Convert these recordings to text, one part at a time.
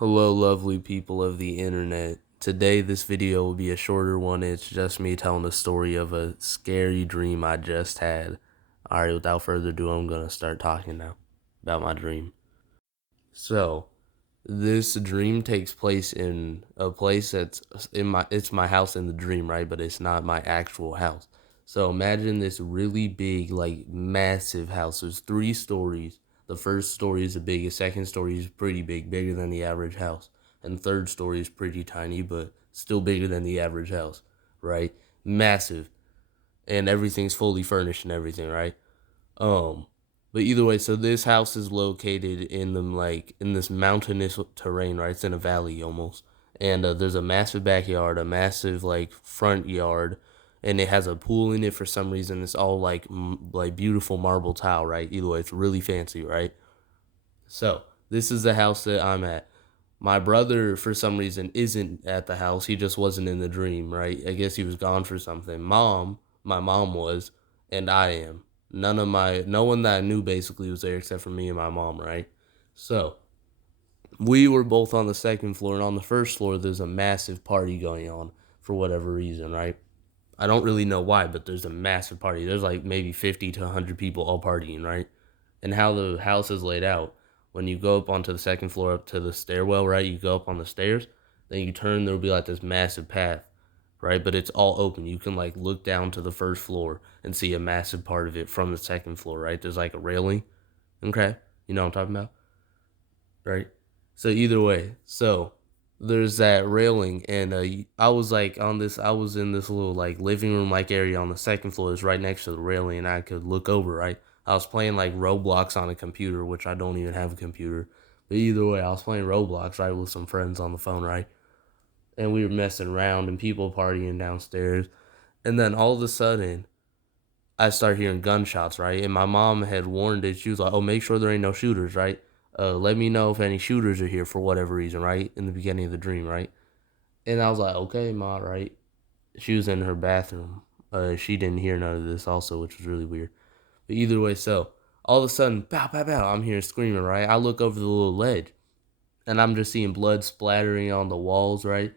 Hello, lovely people of the internet. Today, this video will be a shorter one. It's just me telling the story of a scary dream I just had. Alright, without further ado, I'm gonna start talking now about my dream. So, this dream takes place in a place that's it's my house in the dream, right? But it's not my actual house. So imagine this really big, like massive house. There's 3 stories. The first story is the biggest, second story is pretty big, bigger than the average house. And third story is pretty tiny, but still bigger than the average house, right? Massive. And everything's fully furnished and everything, right? Um, but either way, so this house is located in in this mountainous terrain, right? It's in a valley almost, and there's a massive backyard, a massive like front yard, and it has a pool in it for some reason. It's all like beautiful marble tile, right? Either way, it's really fancy, right? So this is the house that I'm at. My brother, for some reason, isn't at the house. He just wasn't in the dream, right? I guess he was gone for something. My mom was, and I am. No one that I knew basically was there except for me and my mom, right? So, we were both on the second floor, and on the first floor, there's a massive party going on for whatever reason, right? I don't really know why, but there's a massive party. There's like maybe 50 to 100 people all partying, right? And how the house is laid out, when you go up onto the second floor up to the stairwell, right? You go up on the stairs, then you turn, there'll be like this massive path, right? But it's all open. You can like look down to the first floor and see a massive part of it from the second floor, right? There's like a railing. Okay. You know what I'm talking about? Right? So either way, so there's that railing, and I was in this little like living room like area on the second floor. It's right next to the railing, and I could look over, right? I was playing like Roblox on a computer, which I don't even have a computer. But either way, I was playing Roblox, right, with some friends on the phone, right? And we were messing around and people partying downstairs. And then all of a sudden, I start hearing gunshots, right? And my mom had warned it. She was like, "Oh, make sure there ain't no shooters, right? Let me know if any shooters are here for whatever reason, right?" In the beginning of the dream, right? And I was like, "Okay, ma, right?" She was in her bathroom. She didn't hear none of this, also, which was really weird. But either way, so all of a sudden, pow, pow, pow, I'm hearing screaming, right? I look over the little ledge, and I'm just seeing blood splattering on the walls, right?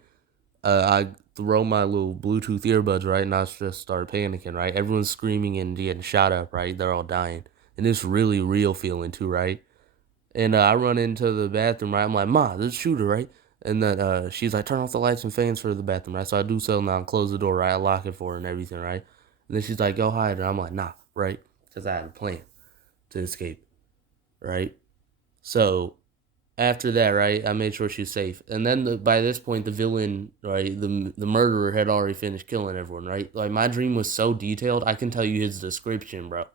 I throw my little Bluetooth earbuds, right, and I just start panicking, right? Everyone's screaming and getting shot up, right? They're all dying. And it's really real feeling too, right? And I run into the bathroom, right? I'm like, "Ma, there's a shooter, right?" And then she's like, "Turn off the lights and fans for the bathroom," right? So I do so now and close the door, right? I lock it for her and everything, right? And then she's like, "Go hide." And I'm like, "Nah," right? Because I had a plan to escape, right? So after that, right, I made sure she's safe. And then by this point, the villain, right, the murderer had already finished killing everyone, right? Like my dream was so detailed, I can tell you his description, bro.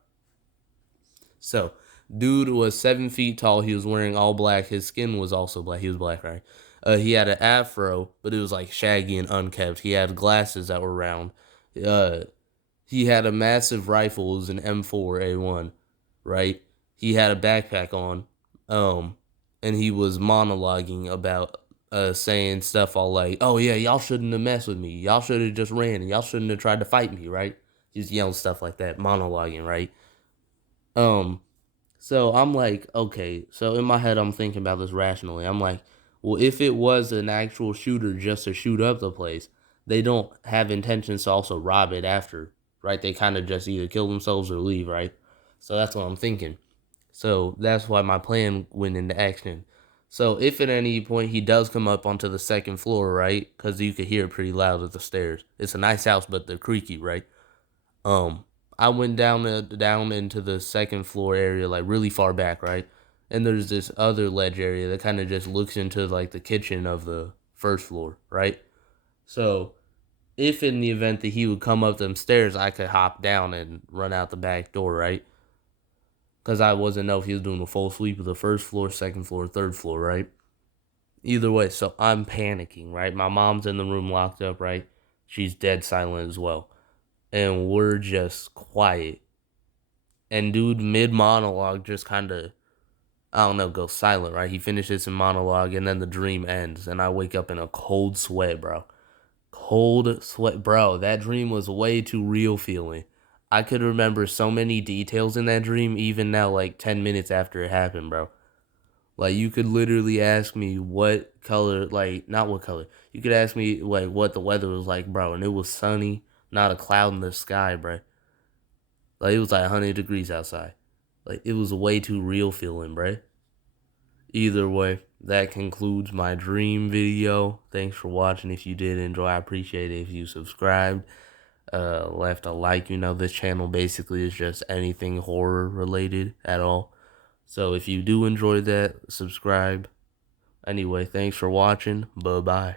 So, dude was 7 feet tall. He was wearing all black. His skin was also black. He was black, right? He had an afro, but it was like shaggy and unkept. He had glasses that were round. Uh, he had a massive rifle. It was an M4A1, right? He had a backpack on, um, and he was monologuing about saying stuff all like, "Oh yeah, y'all shouldn't have messed with me. Y'all should have just ran, and y'all shouldn't have tried to fight me," right? He's yelling stuff like that, monologuing, right? Um, so I'm like, okay. So in my head, I'm thinking about this rationally. I'm like, well, if it was an actual shooter just to shoot up the place, they don't have intentions to also rob it after, right? They kind of just either kill themselves or leave, right? So that's what I'm thinking. So that's why my plan went into action. So if at any point he does come up onto the second floor, right? Because you could hear it pretty loud at the stairs. It's a nice house, but they're creaky, right? Um, I went down into the second floor area, like really far back, right? And there's this other ledge area that kind of just looks into like the kitchen of the first floor, right? So if in the event that he would come up them stairs, I could hop down and run out the back door, right? Because I wasn't know if he was doing a full sweep of the first floor, second floor, third floor, right? Either way, so I'm panicking, right? My mom's in the room locked up, right? She's dead silent as well. And we're just quiet. And dude, mid monologue, just kind of, I don't know, goes silent, right? He finishes in monologue, and then the dream ends, and I wake up in a cold sweat, bro. Cold sweat, bro. That dream was way too real feeling. I could remember so many details in that dream, even now, like 10 minutes after it happened, bro. Like, you could literally ask me what color, like, not what color. You could ask me, like, what the weather was like, bro, and it was sunny, not a cloud in the sky, bro. Like, it was like 100 degrees outside. Like, it was way too real feeling, bro. Either way, that concludes my dream video. Thanks for watching. If you did enjoy, I appreciate it. If you subscribed, left a like, this channel basically is just anything horror related at all. So if you do enjoy that, subscribe. Anyway, thanks for watching. Bye-bye.